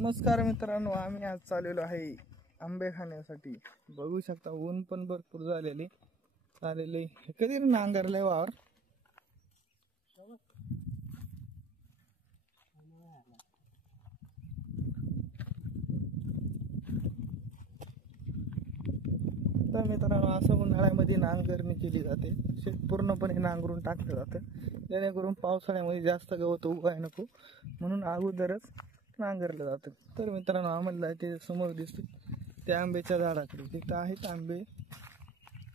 नमस्कार मित्रांनो, आम्ही आज चाललेलो आहे आंबे खाण्यासाठी. बघू शकता ऊन पण भरपूर झालेले कधी नांगरले वावर. तर मित्रांनो, असं उन्हाळ्यामध्ये नांगरणी केली जाते. शेत पूर्णपणे नांगरून टाकलं जातं, जेणेकरून पावसाळ्यामध्ये जास्त गवत उगवाय नको म्हणून अगोदरच नांगरलं जातं. तर मित्रांनो, आम्हाला ते समोर दिसते त्या आंब्याच्या झाडाकडे तिथं आहेत आंबे.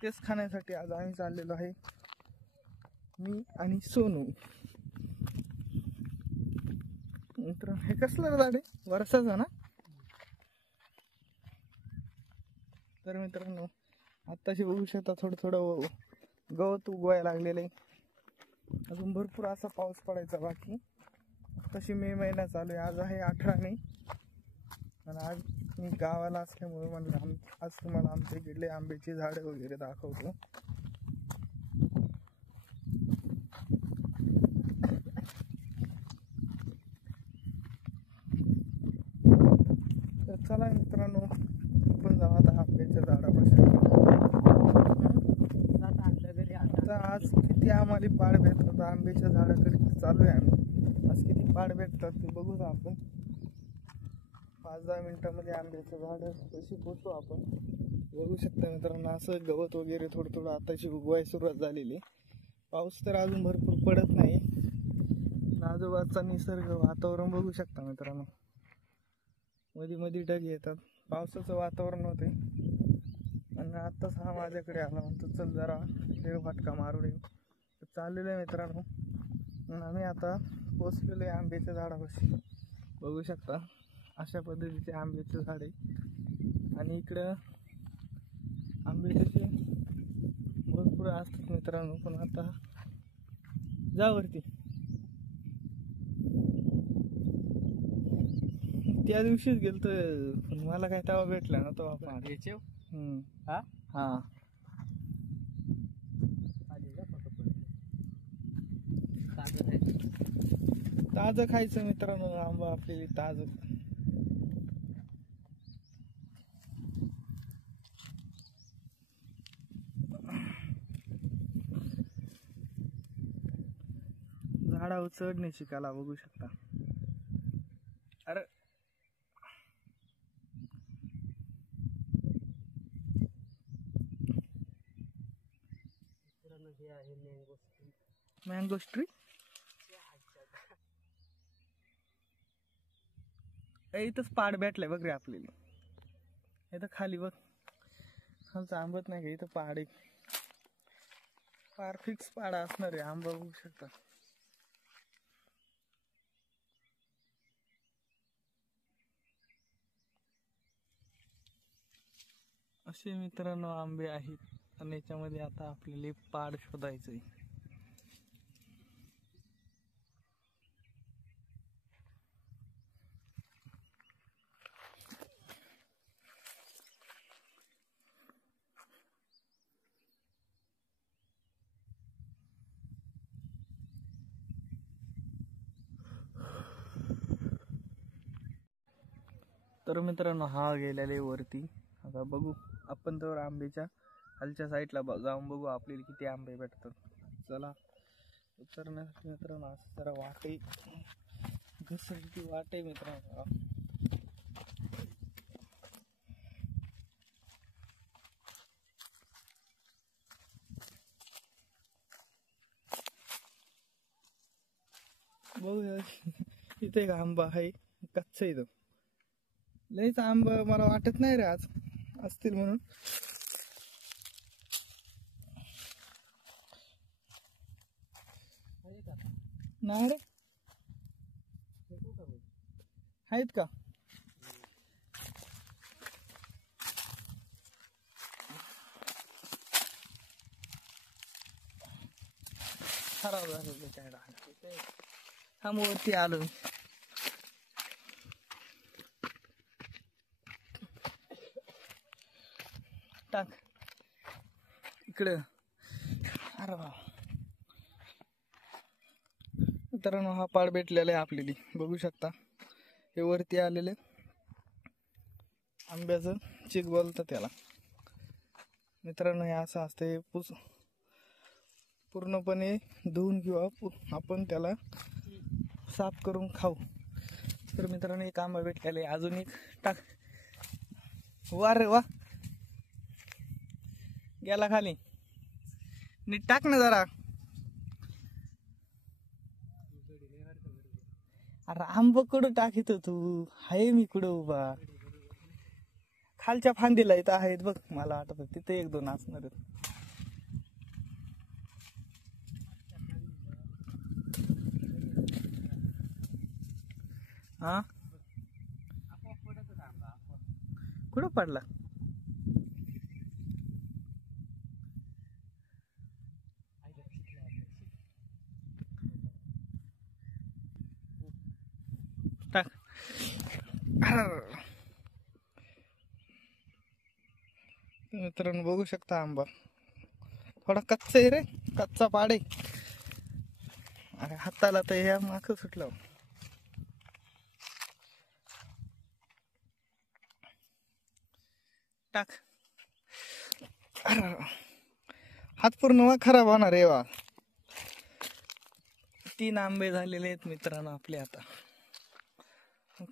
तेच खाण्यासाठी आज आम्ही चाललेलो आहे, मी आणि सोनू. मित्रांनो, हे कसलं झाड आहे? वर्षाचं ना? तर मित्रांनो, आत्ताशी बघू शकता थोडं थोडं गवत उगवायला लागलेलं आहे. अजून भरपूर असा पाऊस पडायचा बाकी. तशी मे महिना चालू आहे. आज आहे 18 मे आणि आज मी गावाला असल्यामुळे म्हणलं आज तुम्हाला आमच्या इकडले आंब्याची झाडे वगैरे दाखवतो. तर चला मित्रांनो, आपण जाऊ आता आंब्याच्या झाडापासून. आता आज किती आम्हाला पाड भेटतात आंब्याच्या झाडाकडे चालू आहे आम्ही. आज किती पाड भेटतात ते बघू आपण. 5-10 मिनिटांमध्ये आंब्याचं झाड कशी पोचू आपण. बघू शकता मित्रांनो, असं गवत वगैरे थोडं थोडं आताची उगवायला सुरुवात झालेली. पाऊस तर अजून भरपूर पडत नाही. आजूबाजूचा निसर्ग वातावरण बघू शकता मित्रांनो. मध्ये मध्ये ढग येतात, पावसाचं वातावरण होते. आणि आत्ताच हा माझ्याकडे आला, म्हणतो चल जरा फेरफटका मारून येऊ. तर चाललेलं आहे मित्रांनो. आम्ही आता पोचलेलो आहे आंब्याच्या झाडापाशी. बघू शकता अशा पद्धतीचे आंब्याचे झाड आहे. आणि इकडं आंबे तसे भरपूर असतात मित्रांनो. पण आता जावरती त्या दिवशीच गेलतो, पण मला काय तेव्हा भेटला ना तो आपण. ताजं खायचं मित्रांनो, आंबा आपल्याला ताजं. झाडावर चढणे शिकायला बघू शकता. अरे मँगो ट्री. इथंच पाड भेटलाय बघ रे आपल्याला. इथं खाली बघ, खालचं आंबत नाही का, इथं पाड आहे. फार फिक्स पाडा असणार आहे. आंबा बघू शकता. असे मित्रांनो आंबे आहेत आणि याच्यामध्ये आता आपल्याला पाड शोधायचंय. तर मित्रांनो, हा गेलेले वरती. आता बघू आपण तर आंब्याच्या खालच्या साईडला जाऊन बघू आपल्याला किती आंबे भेटतात. चला उतरण्यासाठी मित्रांनो असं जरा वाटे घसरती वाटे मित्रांनो. बघू इथे एक आंबा आहे, कच्चा इथं. लयच आंब मला वाटत नाही रे आज असतील म्हणून. नाही रे, आहेत का? खराब झालेलं काय राहणार. हा वरती आलो. टाक इकडं. अरे वा मित्रांनो, हा पाड भेटलेला आहे आपल्याला. बघू शकता हे वरती आलेले आंब्याचं चिक बोलतं त्याला मित्रांनो. हे असं असते पूर्णपणे धुवून किंवा आपण त्याला साफ करून खाऊ. तर मित्रांनो एक आंबा भेटलेला आहे. अजून एक टाक. वा रे वा, गेला खाली. नीट टाक ना जरा. अरे आंब कुठं टाकीत तू? आहे मी कुठं उभा? खालच्या फांदीला इथं आहेत बघ. मला वाटत तिथे एक दोन असणार. हा कुठं पडला? टाक. मित्रांनो बघू शकता आंबा थोडा कच्चा आहे रे, कच्चा पाड आहे. अरे हाताला तर या माग सुटलं. टाक. हात पूर्ण खराब होणार आहे वा. 3 आंबे झालेले आहेत मित्रांनो आपले. आता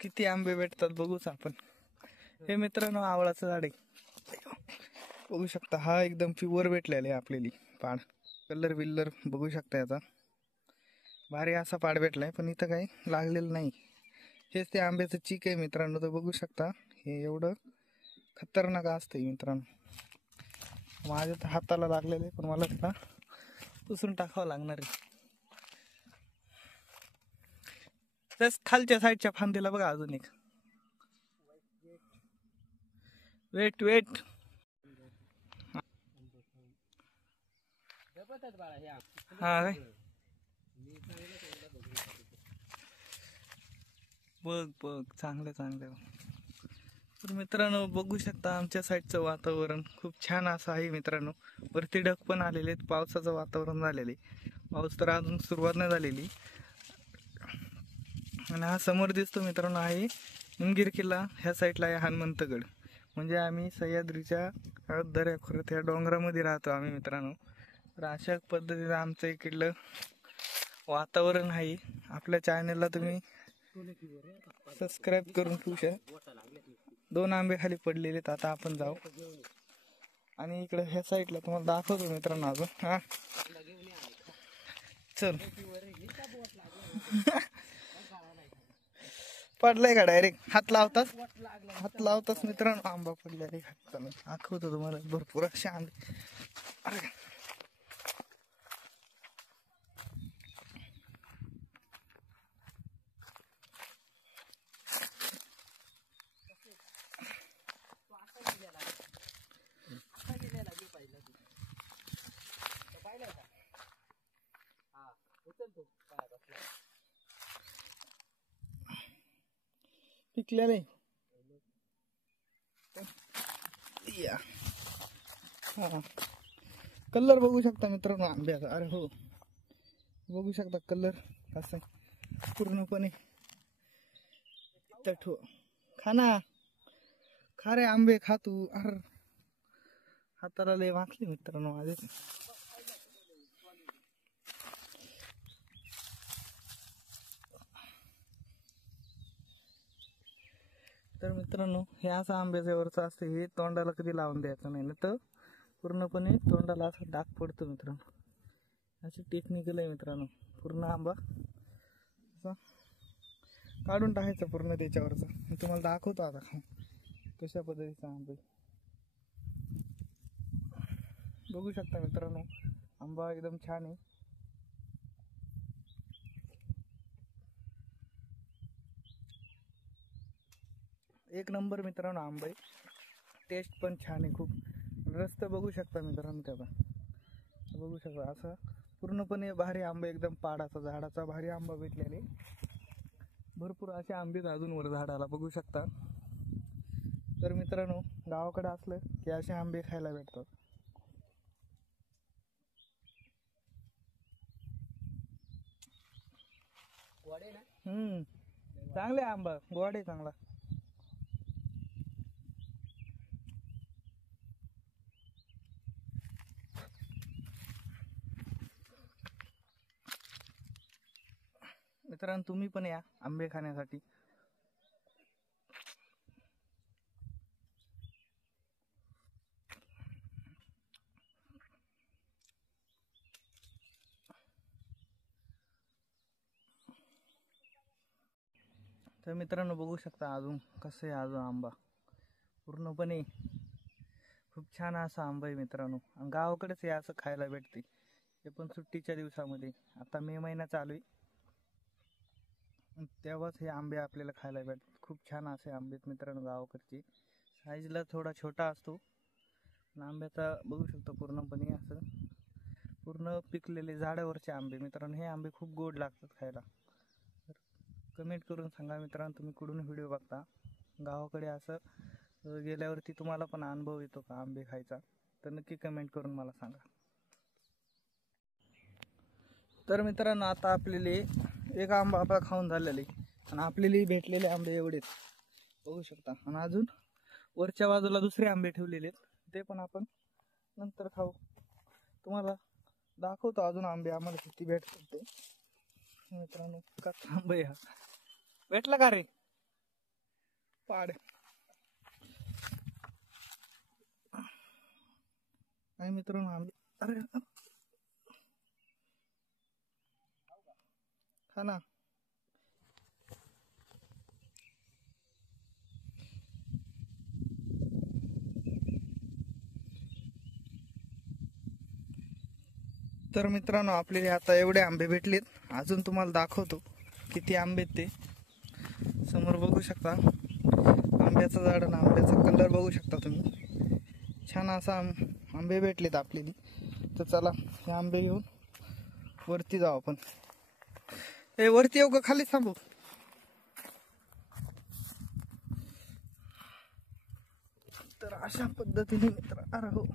किती आंबे भेटतात बघूच आपण. हे मित्रांनो आवळाचं झाड आहे. बघू शकता हा एकदम प्युअर भेटलेला आहे आपल्याला पाड. कलर बिल्लर बघू शकता याचा. भारी असा पाड भेटलाय. पण इथं काही लागलेलं नाही. हेच ते आंब्याचं चीक आहे मित्रांनो. तर बघू शकता हे एवढं खतरनाक असतंय मित्रांनो. माझ्या तर हाताला लागलेलं आहे. पण मला त्याला पुसून टाकावं लागणार आहे. तस खालच्या साईडच्या फांदीला बघा अजून एक. Wait wait. हा काय बघ बघ चांगलं चांगलं. तर मित्रांनो बघू शकता आमच्या साईडचं वातावरण खूप छान असं आहे मित्रांनो. वरती ढग पण आलेले आहेत. पावसाचं वातावरण झालेले. पाऊस तर अजून सुरुवात नाही झालेली. आणि हा समोर दिसतो मित्रांनो आहे उंगीर किल्ला. ह्या साईडला आहे हनुमंतगड. म्हणजे आम्ही सह्याद्रीच्या दऱ्याखोऱ्यात या डोंगरामध्ये राहतो आम्ही मित्रांनो. तर अशा पद्धतीने आमचं इकडलं वातावरण आहे. आपल्या चॅनलला तुम्ही सबस्क्राईब करून ठेवू शकता. 2 आंबे खाली पडलेले आहेत. आता आपण जाऊ आणि इकडे ह्या साईडला तुम्हाला दाखवतो मित्रांनो अजून. हा चल. पडलाय का डायरेक्ट? हात लावताच मित्रांनो आंबा पडला रे हाताला. दाखवतो तुम्हाला भरपूर असे आंबे. अरे पिकलेले या. हा कलर बघू शकता मित्रांनो आंब्याचा. अरे हो बघू शकता कलर कसा पूर्णपणे तठू. खाना खा रे आंबे खा तू. अरे हाताला लय वाकले मित्रांनो माझे. तर मित्रांनो हे असं आंब्याच्या वरचं असतं. हे तोंडाला कधी लावून द्यायचं नाही ना तर पूर्णपणे तोंडाला असा डाग पडतो मित्रांनो. अशी टेक्निकल आहे मित्रांनो. पूर्ण आंबा असा काढून टाकायचा पूर्ण त्याच्यावरचा. मी तुम्हाला दाखवतो आता कशा पद्धतीचा आंबा. बघू शकता मित्रांनो आंबा एकदम छान आहे. एक नंबर मित्रांनो आंबा आहे. टेस्ट पण छान आहे खूप. रस्त बघू शकता मित्रांनो त्याचा. बघू शकता असं पूर्णपणे भारी आंबा एकदम पाडाचा झाडाचा भारी आंबा भेटलेले. भरपूर असे आंबे अजून वर झाडाला बघू शकता. तर मित्रांनो गावाकडे असलं की असे आंबे खायला भेटतात. चांगले आंबा गोड आहे चांगला. मित्रांनो तुम्ही पण या आंबे खाण्यासाठी. तर मित्रांनो बघू शकता अजून कसं आहे. अजून आंबा पूर्णपणे खूप छान असा आंबा आहे मित्रांनो. आणि गावाकडेच हे असं खायला भेटते, ते पण सुट्टीच्या दिवसामध्ये. आता मे महिना चालू आहे, तेव्हाच हे आंबे आपल्याला खायला भेटतात. खूप छान असे आंबे आहेत मित्रांनो गावाकडचे. साईजला थोडा छोटा असतो आंब्याचा, बघू शकतो पूर्णपणे असं पूर्ण पिकलेले झाडावरचे आंबे. मित्रांनो हे आंबे खूप गोड लागतात खायला. तर कमेंट करून सांगा मित्रांनो तुम्ही कुठून व्हिडिओ बघता. गावाकडे असं गेल्यावरती तुम्हाला पण अनुभव येतो का आंबे खायचा, तर नक्की कमेंट करून मला सांगा. तर मित्रांनो आता आपल्याला एक आंबा आपला खाऊन झालेले आणि आपल्याला भेटलेले आंबे एवढेच बघू शकता. आणि अजून वरच्या बाजूला दुसरे आंबे ठेवलेले आहेत, ते पण आपण नंतर खाऊ. तुम्हाला दाखवतो अजून आंबे आम्हाला किती भेटतात ते. मित्रांनो कच्चा आंबा हा भेटला का रे पाड. आणि मित्रांनो आंबे, अरे हा ना. तर मित्रांनो आपल्याला आता एवढे आंबे भेटलेत. अजून तुम्हाला दाखवतो किती आंबे ते. समोर बघू शकता आंब्याचं झाड आणि आंब्याचा कलर बघू शकता तुम्ही. छान असा आंबे भेटलेत आपल्याला. तर चला हे आंबे घेऊन वरती जाऊ आपण. हे वरती येऊ का खाली थांबू. तर अशा पद्धतीने मित्र, अरे हो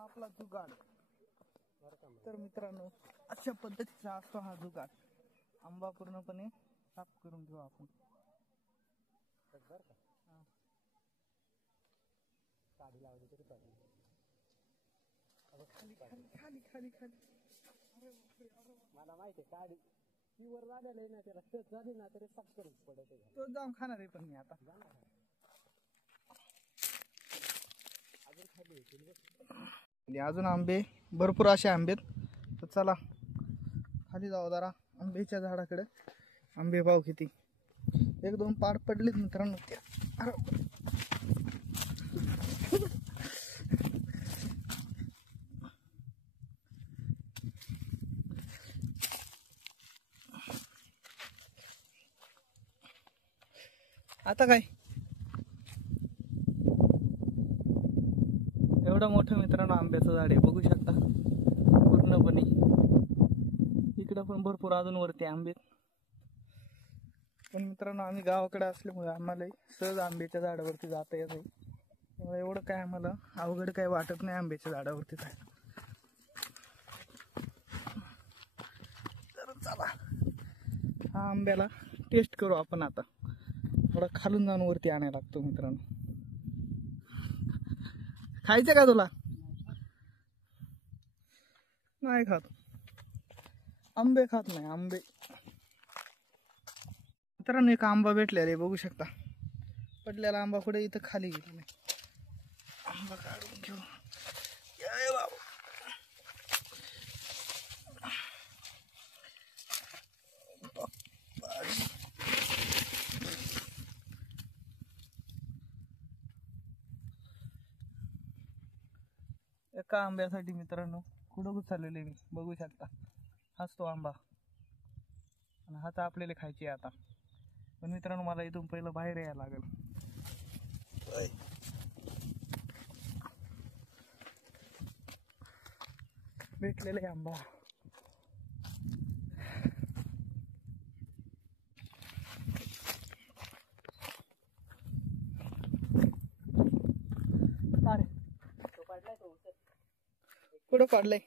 आपला जुगाड. तर मित्रांनो अशा पद्धतीचा असतो हा जुगाड. आंबा पूर्णपणे साफ करून घेऊ आपण. खाली खाली खाली खाली खाली. मला माहिती आहे काढी ती वर झालेलं आहे ना, त्याला टच झाली ना तरी साफ करून पडत. तो जाऊन खाणार आहे पण मी आता. अजून आंबे भरपूर असे आंबे. तर चला खाली जाऊ जरा आंब्याच्या झाडाकडे. आंबे पाव किती, एक दोन पाड पडलेत मित्रांनो. आता काय एवढं मोठं मित्रांनो आंब्याचं झाड आहे बघू शकता पूर्णपणे. इकडं पण भरपूर अजून वरती आंबे. पण मित्रांनो आम्ही गावाकडे असल्यामुळे आम्हाला सहज आंब्याच्या झाडावरती जाता येत नाही. त्यामुळे एवढं काय आम्हाला अवघड काय वाटत नाही आंब्याच्या झाडावरती जायला. तर चला हा आंब्याला टेस्ट करू आपण आता. थोडा खालून जाऊन वरती आणायला लागतो मित्रांनो. खायचं का तुला. नाही खात आंबे, खात नाही आंबे. मित्रांनो एक आंबा भेटलेला आहे बघू शकता. पडलेला आंबा कुठे इथं खाली गेला नाही. आंबा काढून घेऊ. एका आंब्यासाठी मित्रांनो कुठं उचललेले मी बघू शकता. हाच तो आंबा आणि हाच आपल्याला खायची आता. पण मित्रांनो मला इथून पहिलं बाहेर यायला लागेल. भेटलेला आंबा. अरे कुठं पडलंय.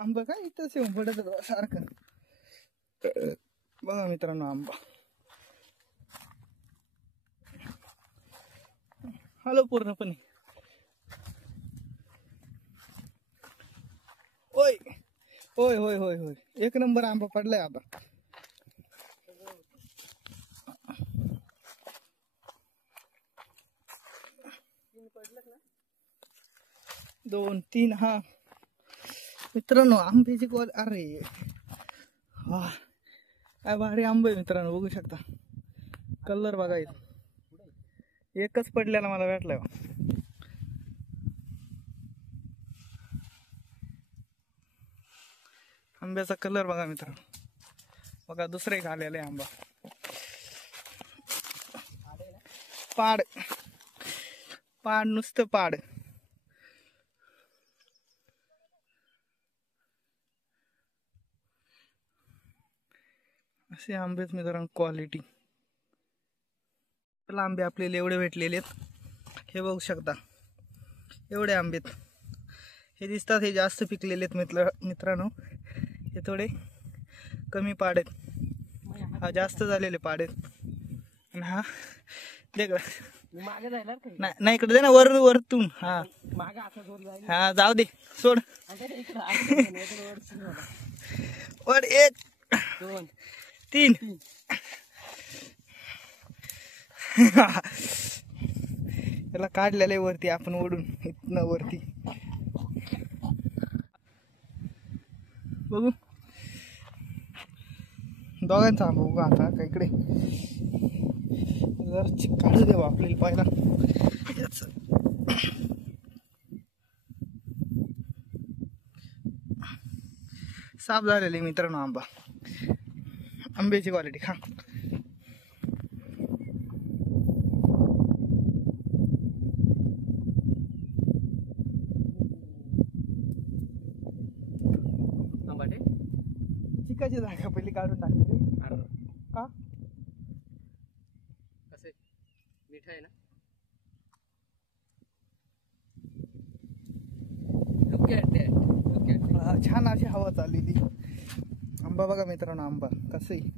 आंबा काय इथंच येऊन पडत होता सारखं. बघा मित्रांनो आंबा. हॅलो पूर्णपणे. होय होय होय होय होय, एक नंबर आंबा पडलाय आता. दोन तीन. हा मित्रांनो आंब्याची अरे हा काय भारी आंबे आहे मित्रांनो, बघू शकता. कलर बघा एकच पडलेला मला भेटलाय. आंब्याचा कलर बघा मित्रांनो. बघा दुसरं एक आलेलं आहे आंबा. पाड पाड नुसतं पाड. असे आंबेच मित्रांनो क्वालिटी. आंबे आपल्याला एवढे भेटलेले आहेत, हे बघू शकता. एवढे आंबेत हे दिसतात, हे जास्त पिकलेले आहेत मित्रांनो. हे थोडे कमी पाड आहेत, हा जास्त झालेले पाड आहेत. आणि हा देख नाही इकडे दे ना, वरतून. हा हा जाऊ दे सोड. वर 1 2 3. त्याला काढलेलं आहे वरती, आपण ओढून इथनं वरती बघू. दोघांचा आंबा बघू आता का इकडे. जर काढू देऊ आपल्याला पहिला. साफ झालेले मित्रांनो आंबा. आंब्याची क्वालिटी खा. चिकाची जागा पहिली काढून टाकली का. कसे मीठ आहे ना. छान अशी हवा चाललेली. आंबा बघा मित्रांनो, आंबा कसं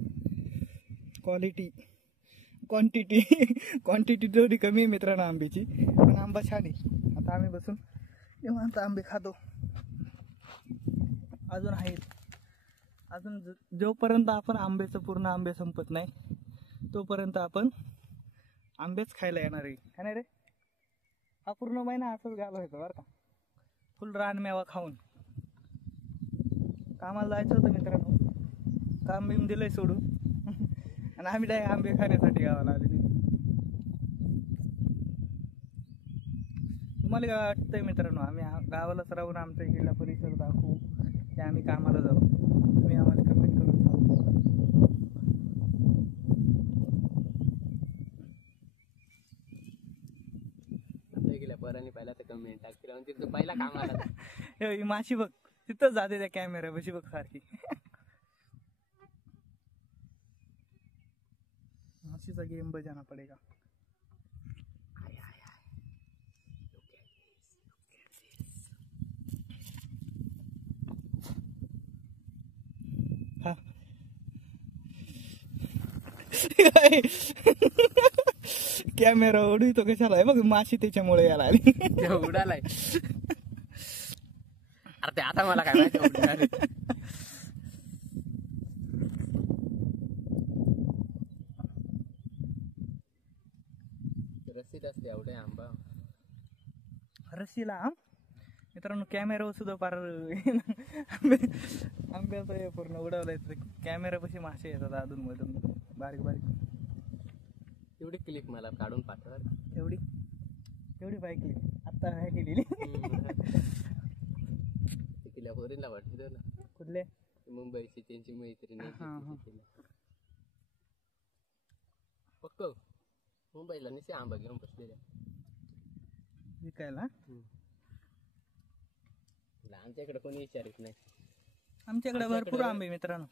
क्वालिटी क्वांटिटी थोडी कमी आहे मित्रांनो आंब्याची, पण आंबा छान आहे. आता आम्ही बसून निवांत आंबे खातो. अजून आहेत, अजून जोपर्यंत आपण आंब्याचं पूर्ण आंबे संपत नाही तोपर्यंत आपण आंबेच खायला येणार आहे, है ना रे. हा पूर्ण महिना असंच घालवायचं बरं का, फुल रानमेवा खाऊन. कामाला जायचं होतं मित्रांनो, काम बिम दिलंय सोडून आणि आम्ही डाय आंबे खाण्यासाठी गावाला आलेले. तुम्हाला काय वाटतंय मित्रांनो, आम्ही गावालाच राहून आमचा इकडला परिसर दाखवू की आम्ही कामाला जाऊ? तुम्ही आम्हाला कमेंट करून सांगू शकता. गेल्या पोरांनी पहिला तर कमेंट टाकली, तिथं पहिला कामाला. हे माशी बघ तिथं जाते त्या कॅमेऱ्यापाशी बघ सारखी. माशीचा गेम बजाना पडेगा. हा कॅमेरा उडवितो कशाला आहे बघ, माशी त्याच्यामुळे यायला आली. उडालाय. अरे ते आता मला काय माहिती. रस्सीत असते एवढे आंबा. रस्सीला मित्रांनो कॅमेरावर सुद्धा फार आंब्याचं हे पूर्ण उडवलंय. कॅमेरापाशी मासे येतात अधून मधून बारीक बारीक. एवढी क्लिप मला काढून पाठवा. एवढी बाईक क्लिप आता नाही केलेली. तिला होरीला वाटत ना कुठले मुंबईची त्यांची मैत्रिणी. पक्क मुंबईला निसे आंबा घेऊन बसलेल्या विकायला. आमच्याकडे कोणी विचारित नाही. आमच्याकडे भरपूर आंबे मित्रांनो.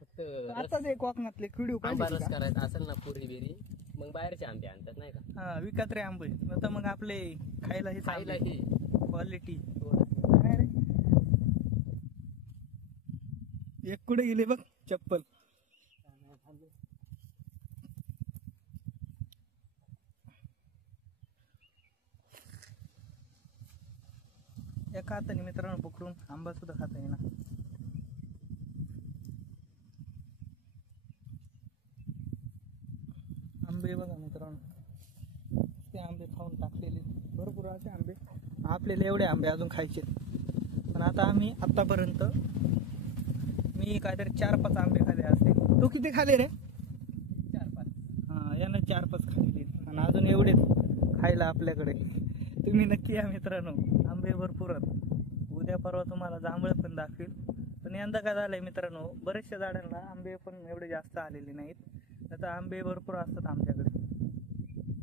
फक्त आताच एक कोकणातले व्हिडिओ रस करायचा असेल ना पुरी बिरी, मग बाहेरचे आंबे आणतात नाही का. हा विकत रे आंबे, तर मग आपले खायला खायला ही क्वालिटी. एक कुठे गेली बघ चप्पल. एका हाताने मित्रांनो पकडून आंबा सुद्धा खाता येईना. आंबे बघा मित्रांनो, ते आंबे खाऊन टाकलेले भरपूर असे आंबे. आपल्याला एवढे आंबे अजून खायचे, पण आता आम्ही आतापर्यंत मी काहीतरी 4-5 आंबे खाल्ले असते. तू किती खाले रे? 4-5. हां, यानं 4-5 खाल्ले आणि अजून एवढेच खायला आपल्याकडे. तुम्ही नक्की या मित्रांनो, आंबे भरपूर आहेत. उद्या परवा तुम्हाला जांभळ पण दाखवेल. पण यंदा काय झालंय मित्रांनो, बरेचशा झाडांना आंबे पण एवढे जास्त आलेले नाहीत. आता आंबे भरपूर असतात आमच्याकडे,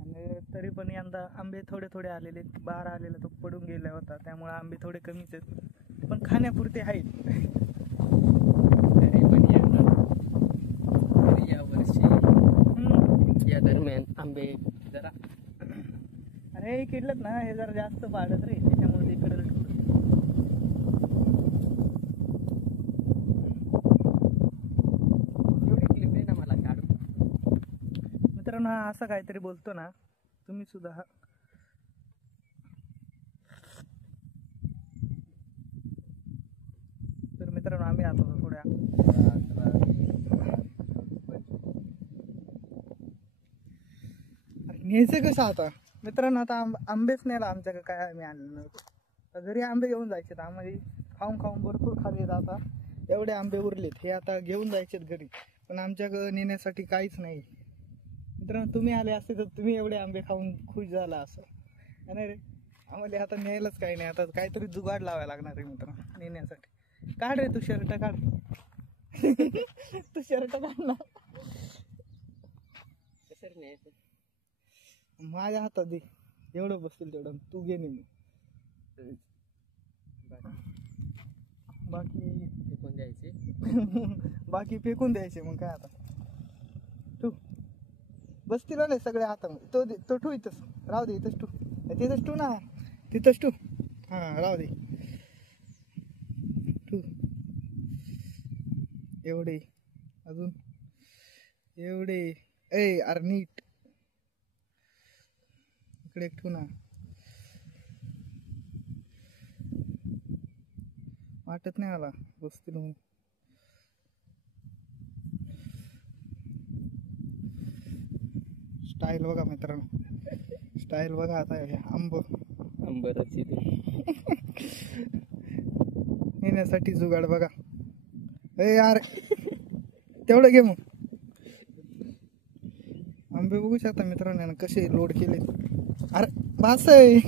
आणि तरी पण यंदा आंबे थोडे थोडे आलेले. 12 आलेला तो पडून गेला होता, त्यामुळे आंबे थोडे कमीच आहेत, पण खाण्यापुरते आहेत. या वर्षी या दरम्यान आंबे जरा अरे किडलत ना, हे जरा जास्त पाडत रे, त्याच्यामुळे ते इकडे एवढी क्लिप आहे ना मला काढून. मित्रांनो, हा असं काहीतरी बोलतो ना, तुम्ही सुद्धा तर मित्रांनो आम्ही आता थोड्या न्यायचं कसं आता मित्रांनो. आता आंबेच न्यायला आमच्याकडे काय आम्ही आणलं नव्हतं, तर घरी आंबे घेऊन जायचे. आम्हाला खाऊन खाऊन भरपूर खाल्लेत. आता एवढे आंबे उरलेत, हे आता घेऊन जायचेत घरी, पण आमच्याकडे नेण्यासाठी काहीच नाही. मित्रांनो, तुम्ही आले असते तर तुम्ही एवढे आंबे खाऊन खुश झाला असं नाही रे. आम्हाला आता न्यायलाच काही नाही, आता काहीतरी जुगाड लावायला लागणार आहे मित्रांनो नेण्यासाठी. काढ रे तू शर्ट काढ. तू शर्ट काढ ना. कसं न्यायचं? माझ्या हातात दे, एवढं बसतील तेवढं तू घे नेहमी. बाकी फेकून द्यायचे. बाकी फेकून द्यायचे. मग काय आता तू बसतील ना सगळे हातामध्ये. तो ठू इथंच, राहू दे इथंच ठू, तिथंच ठू ना, तिथंच ठू. हां राहू दे ठू. एवढे अजून एवढे. ए अरे नीट इकडे ठू ना. वाटत नाही मला बसतील म्हणून. स्टाईल बघा मित्रांनो, स्टाईल बघा. आता आंबरची येण्यासाठी जुगाड बघा. ए यार तेवढं घे मग. आंबे बघू शकता मित्रांनो कसे लोड केले. अरे बास आहे.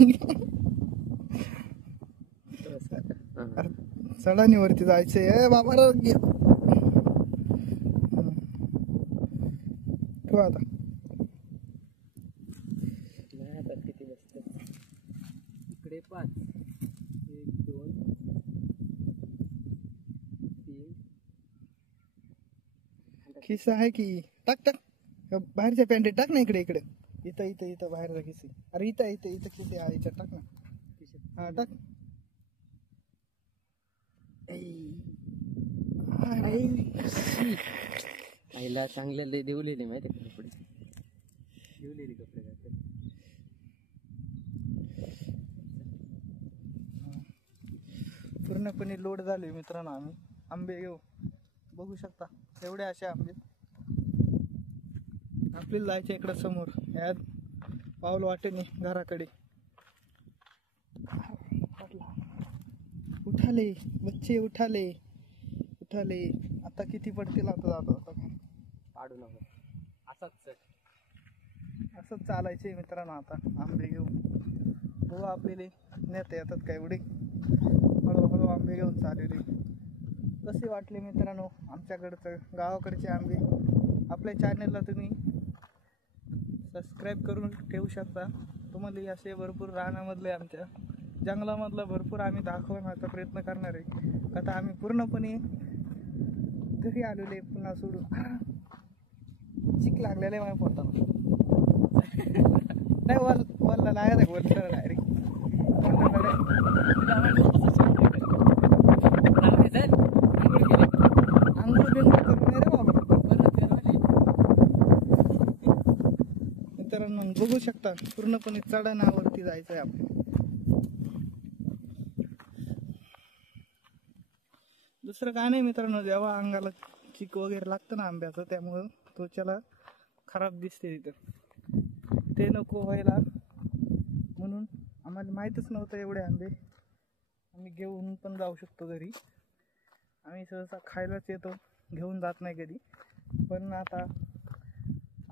चढानी वरती जायचंय. ए बाबा ठेव आता. किती बसत इकडे? 5 1 2 3. खिस्सा आहे की. टाक टाक बाहेरच्या पॅन्टेत टाक ना. इकडे इकडे इथं इथं इथं बाहेरचा खिस्से. अरे इथं इथं इथं खिस्से हा याच्यात टाक ना. हा टाक. आईला चांगले देवलेले माहिती आहे कपडे. देवलेले कपडे घातले. पूर्णपणे लोड झाले मित्रांनो. आम्ही आंबे घेऊ बघू शकता. एवढे असे आंबे आपल्याला जायचे इकडं समोर. यात पाऊल वाटेने घराकडे. उठाले बच्चे, उठाले उठाले. आता किती पडतील आता जातो. आता पाडू नको. असंच चालायचे मित्रांनो. आता आंबे घेऊन बघू आपल्याला नेता येतात का एवढे. हळूहळू आंबे घेऊन चाललेले. कसे वाटले मित्रांनो आमच्याकडचं गावाकडचे आंबे. आपल्या चॅनलला तुम्ही सबस्क्राईब करून ठेवू शकता. तुम्हाला असे भरपूर रानामधले आमच्या जंगलामधलं भरपूर आम्ही दाखवण्याचा प्रयत्न करणार आहे. आता आम्ही पूर्णपणे घरी आलेले पुन्हा सोडून. चिक लागलेलं आहे माझ्या पोटाला. नाही वल्ला लागत आहे वरला डायरेक्ट. जाऊ दे. बघू शकता पूर्णपणे चढणावरती जायचंय आपण. दुसरं काय नाही मित्रांनो, जेव्हा अंगाला चिक वगैरे लागतं ना आंब्याचं, त्यामुळं त्वचेला खराब दिसते तिथं. ते नको व्हायला म्हणून आम्हाला माहीतच नव्हतं एवढे आंबे आम्ही घेऊन पण जाऊ शकतो घरी. आम्ही सहसा खायलाच येतो, घेऊन जात नाही कधी. पण आता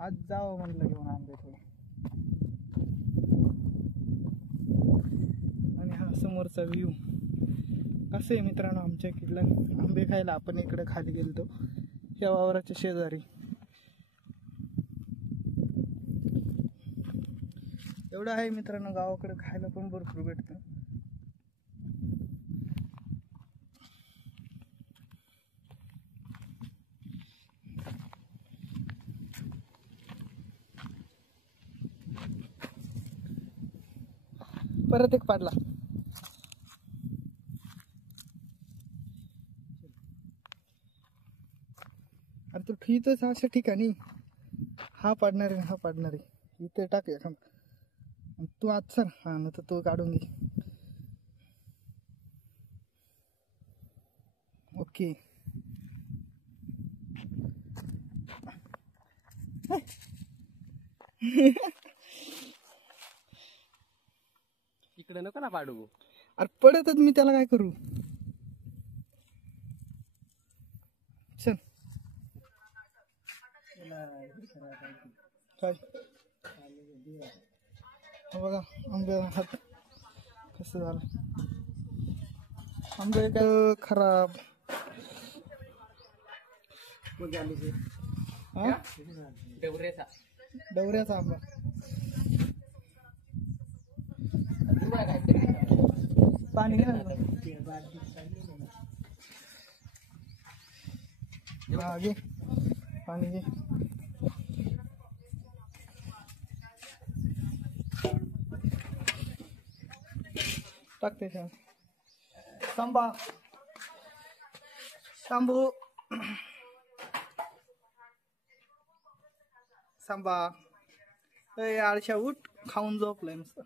आज जावं म्हटलं घेऊन आंबे थोडे. आणि हा समोरचा व्ह्यू कसं आहे मित्रांनो आमच्या इकडला. आंबे खायला आपण इकडे खाली गेलतो या वावराच्या शेजारी. एवढं आहे मित्रांनो, गावाकडे खायला पण भरपूर भेटतं. परत एक पाडला. अरे तू ठीतच अशा ठिकाणी हा पाडणार आहे, हा पाडणार आहे, इथे टाक एखादा. तू आज सर हा ना, तर तू काढून घे. ओके. इकडे नको ना पाडू. अरे पडतच, मी त्याला काय करू. चल काय बघा आंब्या हात कसं झालं. आंबे काय खराब. हा डवऱ्याचा आंबा. पाणी घे. हा घे पाणी घे. टाकते सांबा शांभू सांबा. आळशा उठ, खाऊन झोपलाय नुसतं.